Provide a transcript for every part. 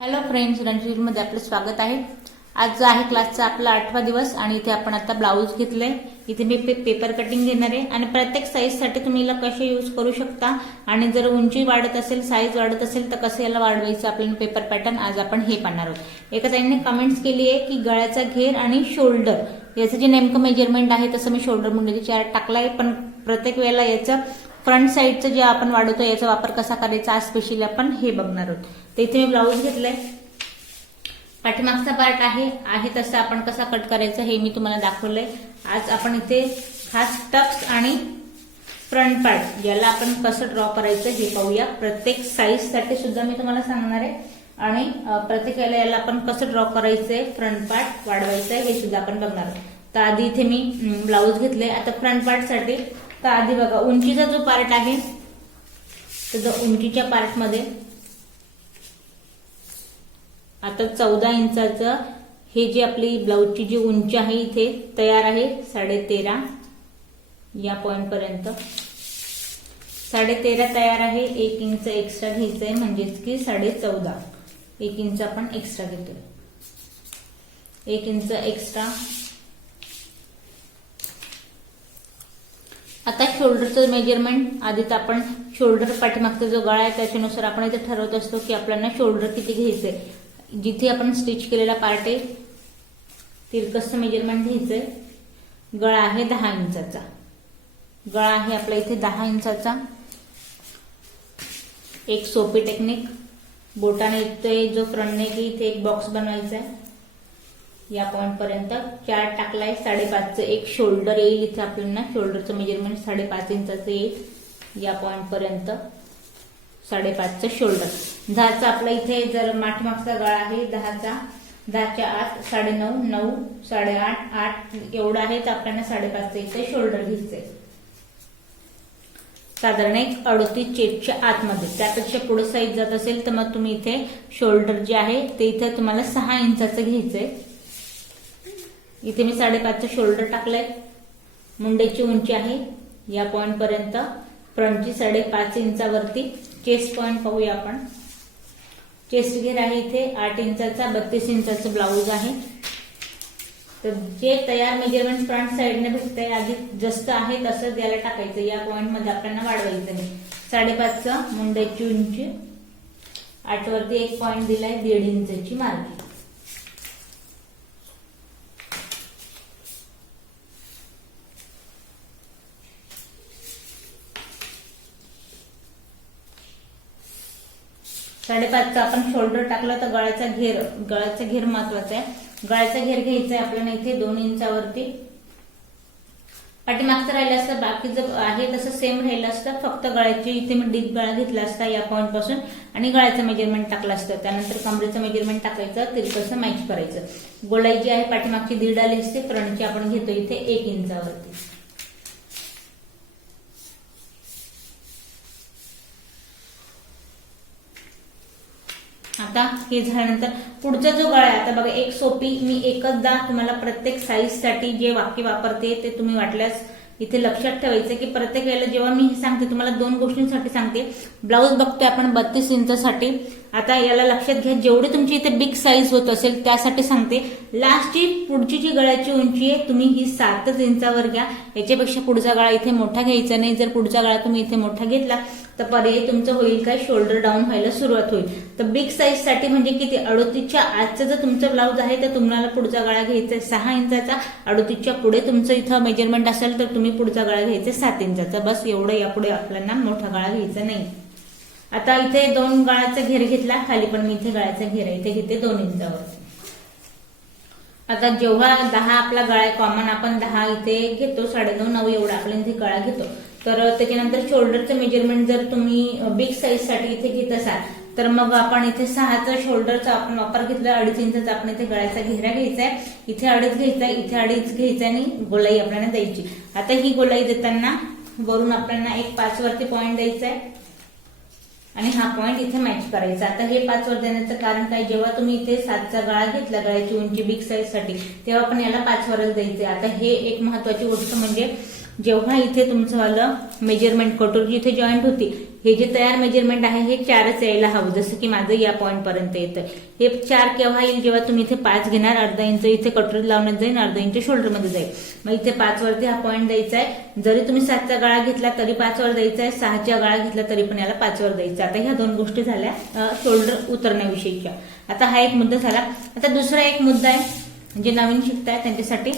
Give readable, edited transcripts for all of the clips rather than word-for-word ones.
Hello friends, रणजीतमध्ये आपलं स्वागत आहे। आज आहे क्लासचा आपला 8वा दिवस आणि इथे आपण आता ब्लाऊज घेतले। इथे मी पेपर कटिंग घेणार आहे आणि प्रत्येक साईज साठी तुम्ही याला कसे यूज करू शकता आणि जर उंची वाढत असेल, साईज वाढत असेल तर कसं याला वाढवायचं आपल्याला पेपर पॅटर्न आज आपण हे पाहणार आहोत। एका ताईंनी कमेंट्स केली आहे की गळ्याचा घेर आणि शोल्डर याचं जे नेमकं मेजरमेंट आहे तसं मी शोल्डर मुंडीचे चार्ट टाकलाय, पण प्रत्येक वेळेला याचं फ्रंट साईडचं जे आपण वाढवतो याचा वापर कसा करायचा आज स्पेशली आपण हे बघणार आहोत। तर इथे मी ब्लाऊज घेतलाय, पाठीमागचा पार्ट आहे तसं आपण कसा कट करायचा हे मी तुम्हाला दाखवलंय। आज आपण इथे खास टक्स आणि फ्रंट पार्ट याला आपण कसं ड्रॉ करायचं हे पाहूया। प्रत्येक साईज साठी सुद्धा मी तुम्हाला सांगणार आहे आणि प्रत्येक वेळेला याला आपण कसं ड्रॉ करायचंय, फ्रंट पार्ट वाढवायचंय हे सुद्धा आपण बघणार आहोत। तर आधी इथे मी ब्लाऊज घेतले। आता फ्रंट पार्ट साठी तर आधी बघा उंचीचा जो पार्ट आहे तर जो उंचीच्या पार्ट मध्ये आता 14 इंचाचं हे जे आपली ब्लाऊजची जी उंची आहे इथे तयार आहे 13.5 या पॉइंट पर्यंत 13.5 तयार आहे। 1 इंच एक्स्ट्रा घ्यायचंय म्हणजेच की 14.5, 1 इंच आपण एक्स्ट्रा घेतोय, 1 इंच एक्स्ट्रा। आता शोल्डरचं मेजरमेंट आधी तर आपण शोल्डर पाठीमागचा जो गळा आहे त्याच्यानुसार आपण इथे ठरवत असतो की आपल्याला शोल्डर किती घ्यायचंय। जिथे आपण स्टिच केलेला पार्ट आहे तिरकसचं मेजरमेंट घ्यायचंय। गळा आहे 10 इंचाचा, गळा आहे आपला इथे 10 इंचाचा। एक सोपी टेक्निक, बोटाने इथे जो फ्रंट नेक इथे एक बॉक्स बनवायचा आहे या पॉइंट पर्यंत, चार्ट टाकलाय 5.5चं एक शोल्डर येईल इथे आपल्याला शोल्डरचं मेजरमेंट 5.5 इंचाचं येईल या पॉइंट पर्यंत 5.5चं शोल्डर। 10चा आपला इथे जर पाठीमागचा गळा आहे 10च्या आत 9.5, 9, 8.5, 8 एवढा आहे तर आपल्याला 5.5चं इथे शोल्डर घ्यायचंय। साधारण एक 38 चेस्टच्या आतमध्ये, त्यापेक्षा पुढे साईज जात असेल तर मग तुम्ही इथे शोल्डर जे आहे ते इथे तुम्हाला 6 इंचाचं घ्यायचंय। इथे मी 5.5चं शोल्डर टाकलंय। मुंड्याची उंची आहे या पॉइंट पर्यंत, फ्रंटची 5.5 इंचावरती। चेस्ट पॉइंट पाहूया आपण। चेस्ट घेर आहे इथे 8 इंचाचा, 32 इंचाचं ब्लाऊज आहे। तर जे तयार मेजरमेंट फ्रंट साईडने भेटतंय आधी जसं आहे तसंच याला टाकायचं, या पॉइंट मध्ये आपल्याला वाढवायचं नाही। 5.5चं मुंड्याची उंची, 8 वरती एक पॉइंट दिलाय 1.5 इंचाची मार्किंग। साडेपाचचा आपण शोल्डर टाकलं तर गळ्याचा घेर महत्वाचा आहे। गळ्याचा घेर घ्यायचा आहे आपल्याला इथे 2 इंचावरती। पाठीमागचं राहिलं असतं, बाकी जर आहे तसं सेम राहिलं असतं, फक्त गळ्याची इथे मी डीप गळा घेतला असता या पॉइंट पासून आणि गळ्याचं मेजरमेंट टाकलं असतं। त्यानंतर कमरेचं मेजरमेंट टाकायचं, तिरकसं मॅच करायचं। गोलाई जी आहे पाठीमागची 1.5 आली असते, फ्रंटची आपण घेतो इथे 1 इंचावरती। आता हे झाल्यानंतर पुढचा जो गळा आहे, आता बघा एक सोपी मी एकचदा तुम्हाला प्रत्येक साईज साठी जे वाक्य वापरते ते तुम्ही वाटल्यास इथे लक्षात ठेवायचं की प्रत्येक वेळेला जेव्हा मी हे सांगते तुम्हाला 2 गोष्टींसाठी सांगते। ब्लाऊज बघतोय आपण 32 इंचासाठी, आता याला लक्षात घ्या जेवढी तुमची इथे बिग साईज होत असेल त्यासाठी सांगते। लास्टची पुढची जी गळ्याची उंची आहे तुम्ही ही 7 इंचावर घ्या, याच्यापेक्षा पुढचा गळा इथे मोठा घ्यायचा नाही। जर पुढचा गळा तुम्ही इथे मोठा घेतला तर पर्याय तुमचं होईल काय, शोल्डर डाऊन व्हायला सुरुवात होईल। तर बिग साईज साठी म्हणजे किती 38च्या आजचं जर तुमचं ब्लाऊज आहे तर तुम्हाला पुढचा गळा घ्यायचा आहे 6 इंचाचा, 38च्या पुढे तुमचं इथं मेजरमेंट असेल तर तुम्ही पुढचा गळा घ्यायचा 7 इंचाचा, बस एवढं। यापुढे आपल्याला मोठा गळा घ्यायचा नाही। आता इथे 2 गळाचा घेर घेतला, खाली पण मी इथे गळाचा घेर इथे घेते 2 इंचावरती। आता जेव्हा 10 आपला गळा कॉमन आपण 10 इथे घेतो, 9.5, 9 एवढा आपला इथे गळा घेतो, तर त्याच्यानंतर शोल्डरचं मेजरमेंट जर तुम्ही बिग साईज साठी इथे घेत असाल तर मग आपण इथे 6चा शोल्डरचा आपण वापर घेतला, 2.5 इंचाचा आपण इथे गळ्याचा घेरा घ्यायचा आहे, इथे 2.5 घ्यायचा, इथे 2.5 घ्यायचा आणि गोलाई आपल्याला द्यायची। आता ही गोलाई देताना वरून आपल्याला एक 5 वरती पॉइंट द्यायचा आहे आणि हा पॉइंट इथे मॅच करायचा। आता हे 5 वर देण्याचं कारण काय, जेव्हा तुम्ही इथे 7चा गळा घेतला गळ्याची उंची बिग साईज साठी तेव्हा पण याला 5 वरच द्यायचे। आता हे एक महत्वाची गोष्ट म्हणजे जेव्हा इथे तुमचं वालं मेजरमेंट कटोरी जिथे जॉईंट होती हे जे तयार मेजरमेंट आहे हे 4च यायला हवं, जसं की माझं या पॉईंट पर्यंत येतं. हे 4 केव्हा येईल, जेव्हा तुम्ही इथे 5 घेणार, अर्धा इंच इथे कटोरीत लावण्यात जाईल, अर्धा इंच शोल्डर मध्ये जाईल. मग इथे 5 वरती हा पॉईंट द्यायचा आहे. जरी तुम्ही 7चा गळा घेतला तरी 5 वर द्यायचा आहे, 6चा गळा घेतला तरी पण याला 5 वर द्यायचा. आता ह्या 2 गोष्टी झाल्या शोल्डर उतरण्याविषयीच्या. आता हा एक मुद्दा झाला. आता दुसरा एक मुद्दा आहे जे नवीन शिकताय त्यांच्यासाठी,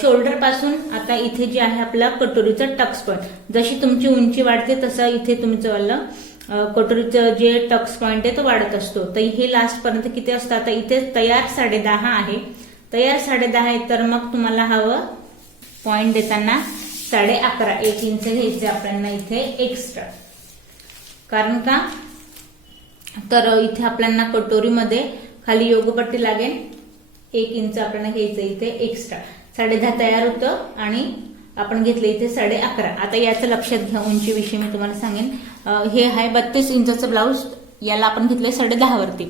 शोल्डर पासून आता इथे जे आहे आपला कटोरीचा टक्स पॉईंट, जशी तुमची उंची वाढते तसं इथे तुमचं वालं कटोरीचं जे टक्स पॉईंट आहे तो वाढत असतो. तर हे लास्ट पर्यंत किती असतं, आता इथे तयार 10.5 आहे, तयार 10.5 आहे, तर मग तुम्हाला हवं पॉईंट देताना 11.5 1 इंच घ्यायचे आपल्याला इथे एक्स्ट्रा. कारण का, तर इथे आपल्याला कटोरीमध्ये खाली योगपट्टी लागेल, 1 इंच आपल्याला घ्यायचं इथे एक्स्ट्रा. 10.5 तयार होतं आणि आपण घेतलं इथे 11.5. आता याचं लक्षात घ्या, उंचीविषयी मी तुम्हाला सांगेन. हे आहे 32 इंचाचं ब्लाऊज, याला आपण घेतलंय 10.5 वरती.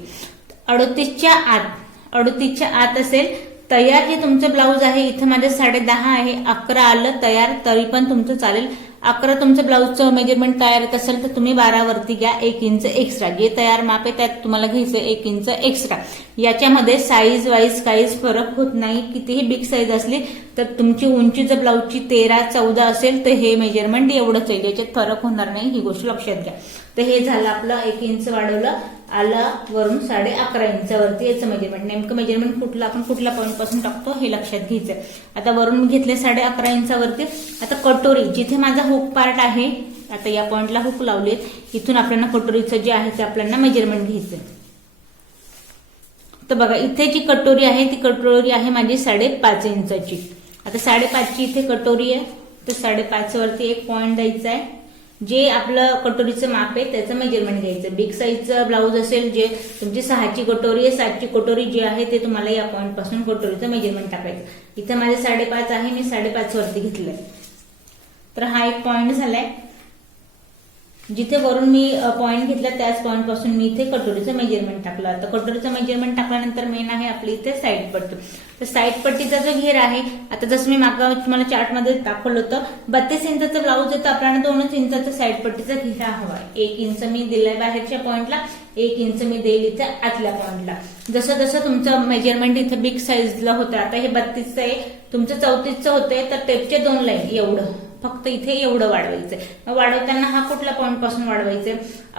38च्या आत असेल तयार जे तुमचं ब्लाऊज आहे. इथं माझं 10.5 आहे, 11 आलं तयार तरी पण तुमचं चालेल. 11 तुमचं ब्लाऊजचं मेजरमेंट तयार येत असेल तर तुम्ही 12 वरती घ्या, 1 इंच एक्स्ट्रा. जे तयार माप आहे त्यात तुम्हाला घ्यायचं 1 इंच एक्स्ट्रा. याच्यामध्ये साईज वाईज काहीच फरक होत नाही. कितीही बिग साईज असली तर तुमची उंची जर ब्लाऊजची 13-14 असेल तर हे मेजरमेंट एवढंच आहे, याच्यात फरक होणार नाही, ही गोष्ट लक्षात घ्या. तर हे झालं आपलं 1 इंच वाढवलं, आलं वरून 11.5 इंचावरती याचं मेजरमेंट. नेमकं मेजरमेंट कुठलं आपण कुठल्या पॉईंट पासून टाकतो हे लक्षात घ्यायचंय. आता वरून घेतले 11.5 इंचावरती. आता कटोरी जिथे माझा हुक पार्ट आहे, आता या पॉईंटला हुक लावलेत, इथून आपल्याला कटोरीचं जे आहे ते आपल्याला मेजरमेंट घ्यायचंय. तर बघा इथे जी कटोरी आहे ती कटोरी आहे माझी 5.5 इंचाची. आता 5.5ची इथे कटोरी आहे, तर 5.5 वरती एक पॉईंट द्यायचा आहे. जे आपलं कटोरीचं माप आहे त्याचं मेजरमेंट घ्यायचं. बिग साईजचं ब्लाऊज असेल, जे तुमची 6ची कटोरी आहे, 7ची कटोरी जी आहे ते तुम्हाला या पॉईंट पासून कटोरीचं मेजरमेंट टाकायचं. इथे माझे 5.5 आहे, मी 5.5 वरती घेतलंय. तर हा एक पॉईंट झालाय. जिथे वरून मी पॉईंट घेतला त्याच पॉईंट पासून मी इथे कटोरीचं मेजरमेंट टाकलं. आता कटोरीचं मेजरमेंट टाकल्यानंतर मेन आहे आपली इथे साईड पट्टी. तर साईड पट्टीचा जो घेर आहे, आता जसं मी मागं तुम्हाला चार्टमध्ये दाखवलं होतं, 32 इंचाचं ब्लाऊज आहे तर आपल्याला 2 इंचाचा साईड पट्टीचा घेरा हवा आहे. 1 इंच मी दिलाय बाहेरच्या पॉईंटला, 1 इंच मी देईल इथे आतल्या पॉईंटला. जसं जसं तुमचं मेजरमेंट इथे बिग साईजला होतं, आता हे 32चं आहे, तुमचं 34चं होतंय, तर टेपचे 2 लाईन एवढं फक्त इथे एवढं वाढवायचंय. वाढवताना हा कुठल्या पॉईंट पासून वाढवायचंय,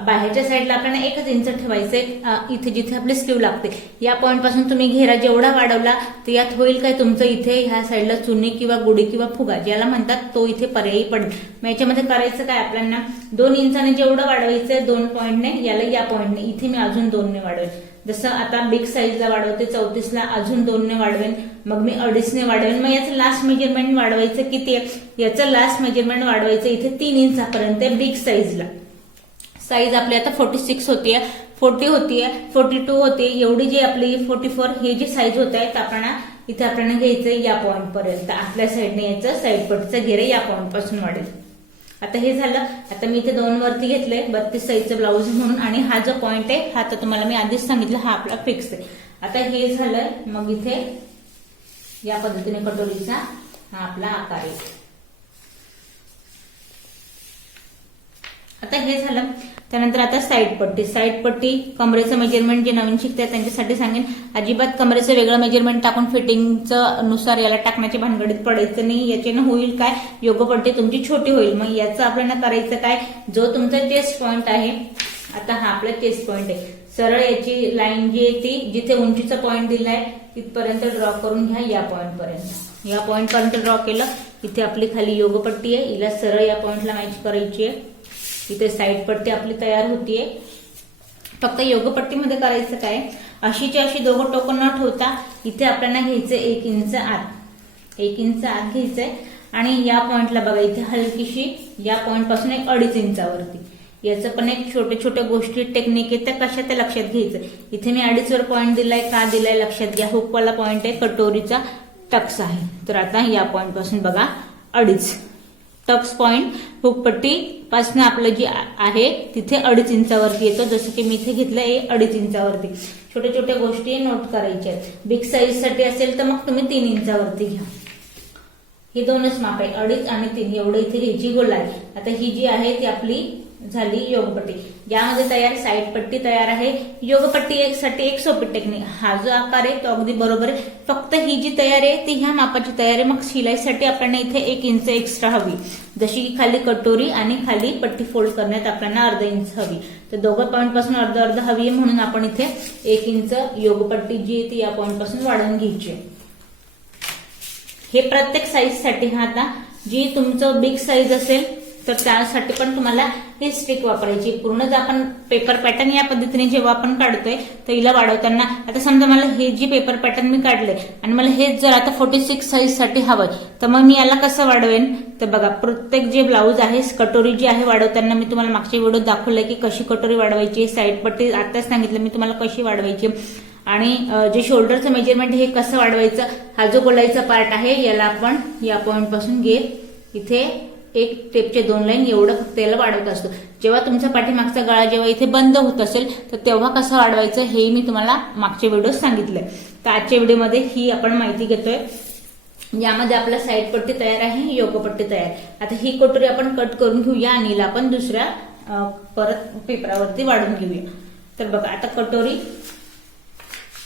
बाहेरच्या साईडला आपल्याला 1 इंच ठेवायचंय. इथे जिथे आपली स्लीव लागते या पॉईंट पासून तुम्ही घेरा जेवढा वाढवला तर यात होईल काय, तुमचं इथे ह्या साईडला चुनी किंवा गुढी किंवा फुगा ज्याला म्हणतात तो इथे पर्यायी पडेल. मग याच्यामध्ये करायचं काय, आपल्याला 2 इंचाने जेवढं वाढवायचंय 2 पॉईंटने, याला या पॉईंटने, इथे मी अजून 2ने वाढवेल. जसं आता बिग साईजला वाढवते 34ला, अजून 2ने वाढवेन, मग मी 2.5ने वाढवेन. मग याचं लास्ट मेजरमेंट वाढवायचं किती आहे, याचं लास्ट मेजरमेंट वाढवायचं इथे 3 इंचापर्यंत बिग साईजला. साईज आपली आता 46 होतीये, 40 होतीये, 42 होते, एवढी जी आपली 44 हे जी साईज होत आहे आपल्याला इथे आपल्याला घ्यायचंय या पॉईंट पर्यंत. आतल्या साईडने यायचं साईड पट्टीचं घेरे या पॉईंट पासून वाढेल. आता हे झालं. आता मी इथे 2 वरती घेतलंय 32 साईजचं ब्लाऊज म्हणून, आणि हा जो पॉईंट आहे हा तर तुम्हाला मी आधीच सांगितलं हा आपला फिक्स आहे. आता हे झालंय, मग इथे या पद्धतीने कटोरीचा हा आपला आकार आहे. आता हे झालं. त्यानंतर आता साईड पट्टी. साईड पट्टी कमरेचं मेजरमेंट जे नवीन शिकतात त्यांच्यासाठी सांगेन, अजिबात कमरेचं वेगळं मेजरमेंट टाकून फिटिंगचं नुसार याला टाकण्याची भानगडीत पडायचं नाही. याच्यानं होईल काय, योगपट्टी तुमची छोटी होईल. मग याचं आपल्याला करायचं काय, जो तुमचा चेस्ट पॉईंट आहे, आता हा आपला चेस्ट पॉईंट आहे, सरळ याची लाईन जी आहे ती जिथे उंचीचा पॉईंट दिलाय तिथपर्यंत ड्रॉ करून घ्या या पॉईंट पर्यंत. या पॉईंट पर्यंत ड्रॉ केलं. इथे आपली खाली योगपट्टी आहे, हिला सरळ या पॉईंटला मॅच करायची आहे. इथे साईड पट्टी आपली तयार होतीये. फक्त योगपट्टीमध्ये करायचं काय, अशीची अशी दोघं टोकं न ठेवता इथे आपल्याला घ्यायचं 1 इंच आत, 1 इंच आत घ्यायचंय. आणि या पॉइंटला बघा इथे हलकीशी या पॉइंट पासून 1.5 इंचावरती. याचं पण एक छोटे छोटे गोष्टी टेक्निक आहे त्या कशा ते लक्षात घ्यायचं. इथे मी 2.5 वर पॉइंट दिलाय, का दिलाय लक्षात घ्या. हुकवाला पॉइंट आहे, कटोरीचा टक्स आहे. तर आता या पॉइंट पासून बघा 2.5 टक्स पॉइंट हुकपट्टी पासून आपलं जे आहे तिथे 2.5 इंचावरती येतो. जसं की मी इथे घेतलंय 2.5 इंचावरती. छोट्या छोट्या गोष्टी नोट करायच्या आहेत. बिग साईज साठी असेल तर मग तुम्ही 3 इंचावरती घ्या. हे दोनच माप आहे, 2.5 आणि 3 एवढं इथे घ्यायची गोलाई. आता ही जी आहे ती आपली झाली योगपट्टी. यामध्ये तयार साईड पट्टी तयार आहे. योगपट्टी साठी एक सोपी टेक्निक. हा जो आकार आहे तो अगदी बरोबर आहे. फक्त ही जी तयारी आहे ती ह्या मापाची तयारी. मग शिलाईसाठी आपल्याला इथे 1 इंच एक्स्ट्रा हवी. जशी की खाली कटोरी आणि खाली पट्टी फोल्ड करण्यात आपल्याला अर्धा इंच हवी. तर दोघं पॉईंट पासून अर्धा अर्धा हवी आहे म्हणून आपण इथे 1 इंच योगपट्टी जी आहे ती या पॉईंट पासून वाढवून घ्यायची. हे प्रत्येक साईज साठी. हा आता जी तुमचं बिग साईज असेल तर त्यासाठी पण तुम्हाला हे स्टिक वापरायची. पूर्ण जर आपण पेपर पॅटर्न या पद्धतीने जेव्हा आपण काढतोय तर हिला वाढवताना आता समजा मला हे जी पेपर पॅटर्न मी काढले आणि मला हेच जर आता 46 साईज साठी हवंय तर मग मी याला कसं वाढवेन. तर बघा प्रत्येक जे ब्लाऊज आहे कटोरी जी आहे वाढवताना मी तुम्हाला मागच्या व्हिडिओ दाखवलंय की कशी कटोरी वाढवायची. साईड पट्टी आताच सांगितलं मी तुम्हाला कशी वाढवायची. आणि जे शोल्डरचं मेजरमेंट हे कसं वाढवायचं. हा जो गोलाईचा पार्ट आहे याला आपण या पॉईंट पासून घेत इथे एक टेपचे 2 लाईन एवढं फक्त याला वाढवत असतो. जेव्हा तुमचा पाठीमागचा गळा जेव्हा इथे बंद होत असेल तर तेव्हा कसं वाढवायचं हे मी तुम्हाला मागच्या व्हिडिओ सांगितलंय. तर आजच्या व्हिडिओमध्ये ही आपण माहिती घेतोय. यामध्ये आपला साईड पट्टी तयार आहे, योगपट्टी तयार. आता ही कटोरी आपण कट करून घेऊया आणि हिला आपण दुसऱ्या परत पेपरावरती वाढून घेऊया. तर बघा आता कटोरी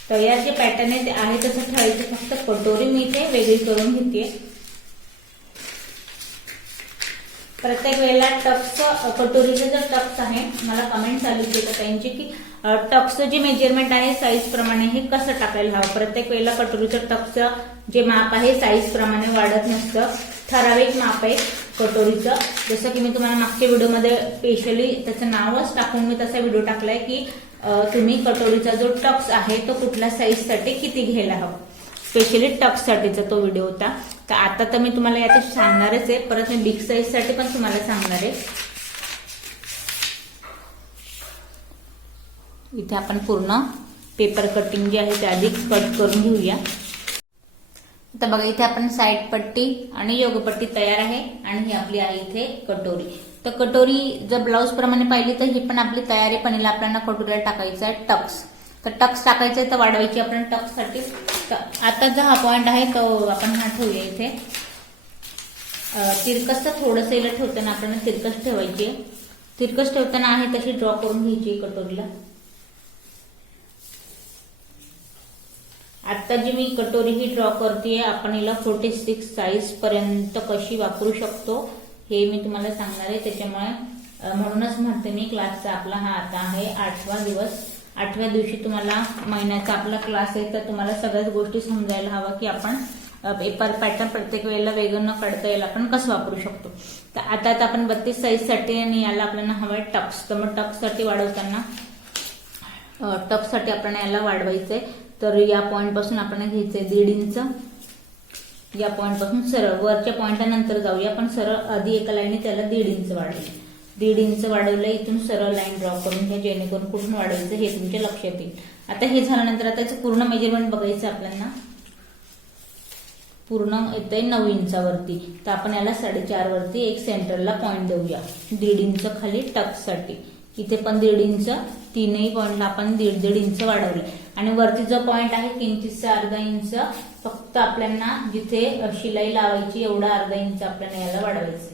तयार जे पॅटर्न आहे ते आहे तसं ठेवायचं. फक्त कटोरी मी इथे वेगळी करून घेते. प्रत्येक वेळेला टक्स कटोरीचं जर टक्स आहे मला कमेंट आली होती त्यांची की टक्सचं जे मेजरमेंट आहे साईज प्रमाणे हे कसं टाकायला हवं. प्रत्येक वेळेला कटोरीचं टक्सचं जे माप आहे साईज प्रमाणे वाढत नसतं. ठराविक माप आहे कटोरीचं. जसं की मी तुम्हाला मागच्या व्हिडिओमध्ये स्पेशली त्याचं नावच टाकून मी तसा व्हिडिओ टाकलाय की तुम्ही कटोरीचा जो टक्स आहे तो कुठल्या साईज साठी किती घ्यायला हवा. स्पेशली टक्स साठीचा तो व्हिडिओ होता. तर आता तर मी तुम्हाला यात सांगणारच आहे. परत मी बिग साईज साठी पण तुम्हाला सांगणार आहे. इथे आपण पूर्ण पेपर कटिंग जे आहे ते आधीच कट करून घेऊया. आता बघा इथे आपण साईड पट्टी आणि योगपट्टी तयार आहे आणि ही आपली आहे इथे कटोरी. तर कटोरी जर ब्लाऊज प्रमाणे पाहिली तर ही पण आपली तयारी. पण हिला आपल्याला कटोरीला टाकायचं आहे टक्स. तर टक्स टाकायचं आहे तर वाढवायची आपण टक्स साठी. आता जो हा पॉइंट आहे तो आपण हा ठेवूया इथे. तिरकस थोडंसं हिला ठेवताना आपल्याला तिरकस ठेवायची. तिरकस ठेवताना आहे तशी ड्रॉ करून घ्यायची कटोरीला. आता जी मी कटोरी ही ड्रॉ करतेय आपण हिला 46 साईज पर्यंत कशी वापरू शकतो हे मी तुम्हाला सांगणार आहे. त्याच्यामुळे म्हणूनच म्हणते मी क्लासचा आपला हा आता आहे 8वा दिवस. 8व्या दिवशी तुम्हाला महिन्याचा आपला क्लास आहे तर तुम्हाला सगळ्याच गोष्टी समजायला हवा की आपण पेपर पॅटर्न प्रत्येक वेळेला वेगळं न काढता याला आपण कसं वापरू शकतो. तर आता आपण 32 साईज साठी आणि याला आपल्याला हवाय टक्स. तर मग टक्स साठी वाढवताना टक्स साठी आपण याला वाढवायचंय. तर या पॉइंट पासून आपण घ्यायचंय 1.5 इंच. या पॉइंट पासून सरळ वरच्या पॉइंटला नंतर जाऊया. पण सरळ आधी एका लाईनने त्याला 1.5 इंच वाढवलं. 1.5 इंच वाढवलं. इथून सरळ लाईन ड्रॉ करून घ्या जेणेकरून कुठून वाढवायचं हे तुमच्या लक्षात येईल. आता हे झाल्यानंतर आता याचं पूर्ण मेजरमेंट बघायचं आपल्याला. पूर्ण येतंय 9 इंचावरती. तर आपण याला 4.5 वरती एक सेंटरला पॉइंट देऊया. 1.5 इंच खाली टक्स साठी. इथे पण 1.5 इंच. तीनही पॉइंटला आपण 1.5 इंच वाढवले. आणि वरती जो पॉइंट आहे किंचितचा अर्धा इंच फक्त आपल्याला जिथे शिलाई लावायची एवढा अर्धा इंच आपल्याला याला वाढवायचं.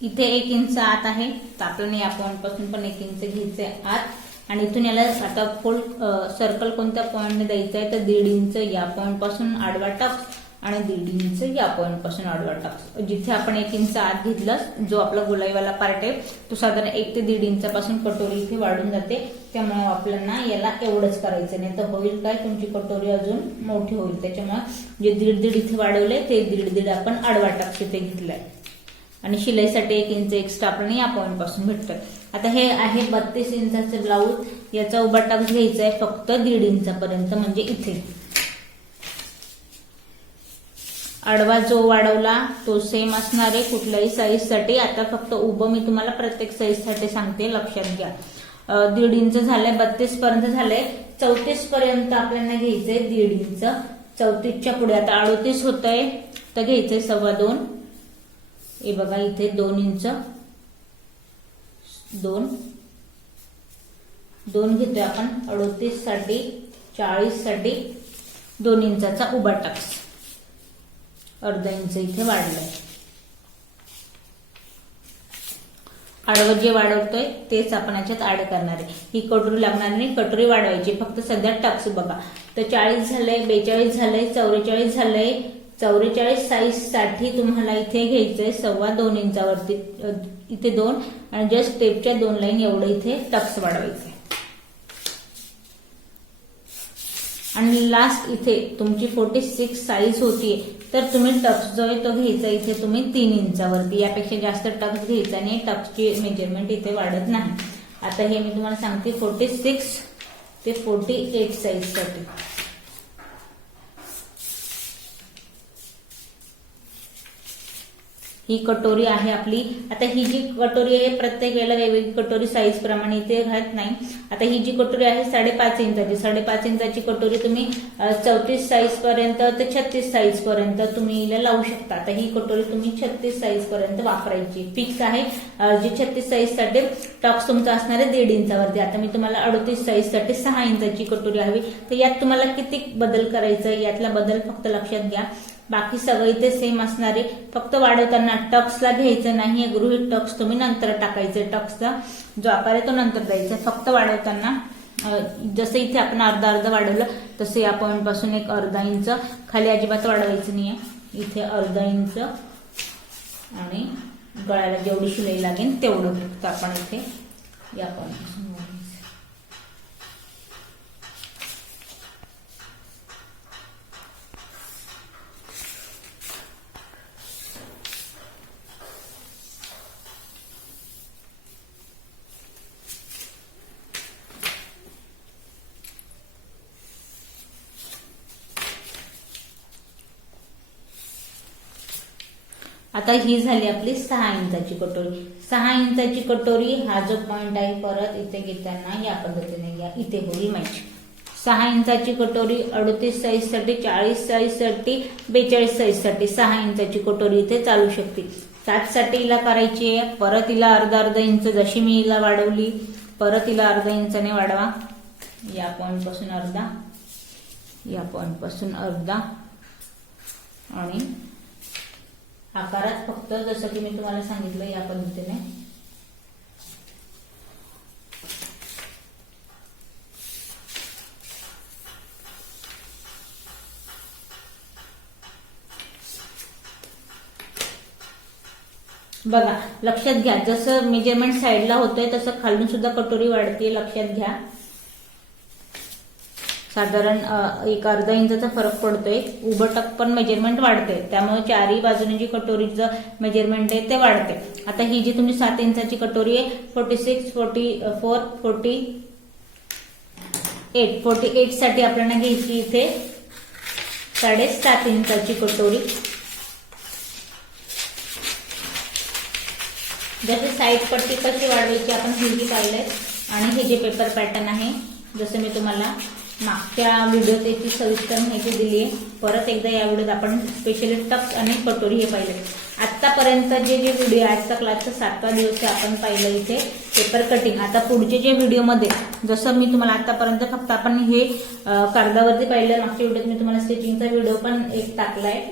इथे 1 इंच आत आहे तर आपल्याला या पॉइंट पासून पण 1 इंच घ्यायचंय आत. आणि इथून याला आता फुल सर्कल कोणत्या पॉइंटने द्यायचं आहे तर 1.5 इंच या पॉइंट पासून आडवा टक्स आणि 1.5 इंच या पॉइंट पासून आडवा टक्स. जिथे आपण 1 इंच आत घेतलं जो आपला गोलाईवाला पार्ट आहे तो साधारण 1 ते 1.5 इंचापासून कटोरी इथे वाढून जाते. त्यामुळे आपल्याला याला एवढंच करायचं नाही तर होईल काय तुमची कटोरी अजून मोठी होईल. त्याच्यामुळे जे 1.5 इथे वाढवले ते 1.5 आपण आडवा टक्स इथे घेतलाय. आणि शिलाईसाठी 1 इंच एक्स्ट्रा आपल्याला या पॉइंट पासून भेटतोय. आता हे आहे 32 इंचाचे ब्लाऊज. याचा उभा टक्स घ्यायचा आहे फक्त 1.5 इंचापर्यंत म्हणजे इथे. आडवा जो वाढवला तो सेम असणार आहे कुठल्याही साईज साठी. आता फक्त उभं मी तुम्हाला प्रत्येक साईज साठी सांगते लक्षात घ्या. 1.5 इंच झालंय, 32 पर्यंत झालंय, 34 पर्यंत आपल्याला घ्यायचंय 1.5 इंच, 34च्या पुढे आता 38 होतंय तर घ्यायचंय 2.25. हे बघा इथे 2 इंच, 2 घेतोय आपण 38 साठी, 40 साठी 2 इंचाचा उभा टक्स, 1/2 इंच इथे वाढलाय. आडवं जे वाढवतोय तेच आपण याच्यात ऍड करणार आहे. ही कटोरी लागणार नाही, कटोरी वाढवायची फक्त. सध्या टक्स बघा तर 40 झालंय, 42 झालंय, 44 झालंय. 44 साईज साठी तुम्हाला इथे घ्यायचंय 2.25 इंचावरती, इथे 2 आणि जस्ट टेपच्या 2 लाईन एवढं इथे टक्स वाढवायचे. आणि लास्ट इथे तुमची 46 साईज होतीये तर तुम्ही टक्स जो आहे तो घ्यायचा इथे तुम्ही 3 इंचावरती. यापेक्षा जास्त टक्स घ्यायचा नाही, टक्सची मेजरमेंट इथे वाढत नाही. आता हे मी तुम्हाला सांगते 46 ते 48 साईज साठी. ही कटोरी आहे आपली. आता ही जी कटोरी आहे प्रत्येक वेळेला वेगवेगळी कटोरी साईज प्रमाणे इथे घालत नाही. आता ही जी कटोरी आहे 5.5 इंचाची, 5.5 इंचाची कटोरी तुम्ही 34 साईज पर्यंत ते 36 साईज पर्यंत तुम्ही लावू शकता. आता ही कटोरी तुम्ही 36 साईज पर्यंत वापरायची फिक्स आहे. जी 36 साईज साठी टक्स तुमचा असणार आहे 1.5 इंचावरती. आता मी तुम्हाला 38 साईज साठी 6 इंचाची कटोरी हवी तर यात तुम्हाला किती बदल करायचा, यातला बदल फक्त लक्षात घ्या. बाकी सगळं इथे सेम असणारे, फक्त वाढवताना टक्सला घ्यायचं नाही. गृहीत टक्स तुम्ही नंतर टाकायचे, टक्सचा जो आकार आहे तो नंतर द्यायचा. फक्त वाढवताना जसं इथे आपण अर्धा वाढवलं तसे या पॉइंट पासून 1.5 इंच खाली अजिबात वाढवायचं नाहीये. इथे 1.5 इंच आणि गळ्याला जेवढी शिलाई लागेल तेवढं फक्त आपण इथे या पॉइंट पासून. आता ही झाली आपली 6 इंचाची कटोरी. 6 इंचाची कटोरी हा जो पॉइंट आहे परत इथे घेताना या पद्धतीने घ्या, इथे होईल मॅच. 6 इंचाची कटोरी 38 साईज साठी, 40 साईज साठी, 42 साईज साठी 6 इंचाची कटोरी इथे चालू शकते. 7 साठी हिला करायची आहे, परत हिला अर्धा इंच जशी मी हिला वाढवली परत हिला 1/2 इंचाने वाढवा. या पॉइंट पासून अर्धा, या पॉइंट पासून अर्धा आणि आकारात फक्त जसं की मी तुम्हाला सांगितलं या पद्धतीने बघा. लक्षात घ्या जसं मेजरमेंट साईडला होतंय तसं खालून सुद्धा कटोरी वाढते, लक्षात घ्या. साधारण 1/2 इंचाचा फरक पडतोय. उभं टक पण मेजरमेंट वाढते, त्यामुळे चारही बाजूने जी कटोरीचं मेजरमेंट आहे ते वाढते. आता ही जी तुमची 7 इंचाची कटोरी आहे 46, 44, 48 साठी आपल्याला घ्यायची इथे 7.5 इंचाची कटोरी. जसे साईड पट्टी कशी वाढवायची आपण हेही पाहिलंय. आणि हे जे पेपर पॅटर्न आहे जसं मी तुम्हाला मागच्या व्हिडिओत याची सविस्तर माहिती दिली आहे. परत एकदा या व्हिडिओत आपण स्पेशली टक्स आणि कटोरी हे पाहिले. आतापर्यंत जे व्हिडिओ आजचा क्लासचा 7वा दिवस आहे आपण पाहिलं इथे पेपर कटिंग. आता पुढचे जे व्हिडिओमध्ये जसं मी तुम्हाला आतापर्यंत फक्त आपण हे कागदावरती पाहिलं, मागच्या व्हिडिओत मी तुम्हाला स्टिचिंगचा व्हिडिओ पण एक टाकलाय.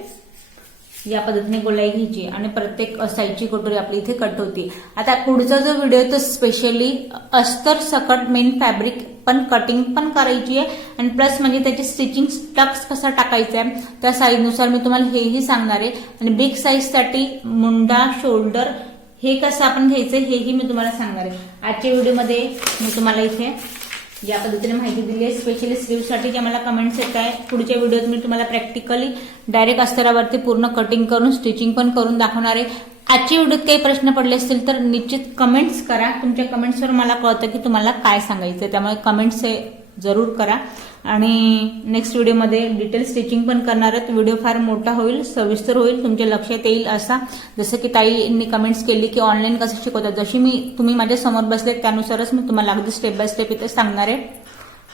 या पद्धतीने गोलाई घ्यायची आणि प्रत्येक साईजची कटोरी आपली इथे कट होती. आता पुढचा जो व्हिडिओ तो स्पेशली अस्तर सकट मेन फॅब्रिक पण कटिंग पण करायची आहे आणि प्लस म्हणजे त्याची स्टिचिंग टक्स कसा टाकायचा आहे त्या साईजनुसार मी तुम्हाला हेही सांगणार आहे. आणि बिग साईज साठी मुंडा शोल्डर हे कसं आपण घ्यायचं हेही मी तुम्हाला सांगणार आहे. आजच्या व्हिडिओमध्ये मी तुम्हाला इथे या पद्धतीने माहिती दिली आहे. स्पेशली स्लीव्ह साठी जे मला कमेंट्स येत आहे, पुढच्या व्हिडिओत मी तुम्हाला प्रॅक्टिकली डायरेक्ट अस्तरावरती पूर्ण कटिंग करून स्टिचिंग पण करून दाखवणार आहे. आजच्या व्हिडिओत काही प्रश्न पडले असतील तर निश्चित कमेंट्स करा. तुमच्या कमेंट्सवर मला कळतं की तुम्हाला काय सांगायचं, त्यामुळे कमेंट्स जरूर करा. आणि नेक्स्ट व्हिडिओमध्ये डिटेल स्टिचिंग पण करणार आहोत. व्हिडिओ फार मोठा होईल, सविस्तर होईल, तुमच्या लक्षात येईल असा. जसं की ताईंनी कमेंट्स केली की ऑनलाईन कसं शिकवतात, जशी तुम्ही माझ्या समोर बसले त्यानुसारच मी तुम्हाला अगदी स्टेप बाय स्टेप इथे सांगणार आहे.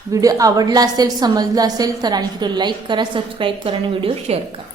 व्हिडिओ आवडला असेल, समजला असेल तर आणि व्हिडिओ लाईक करा, सबस्क्राईब करा आणि व्हिडिओ शेअर करा.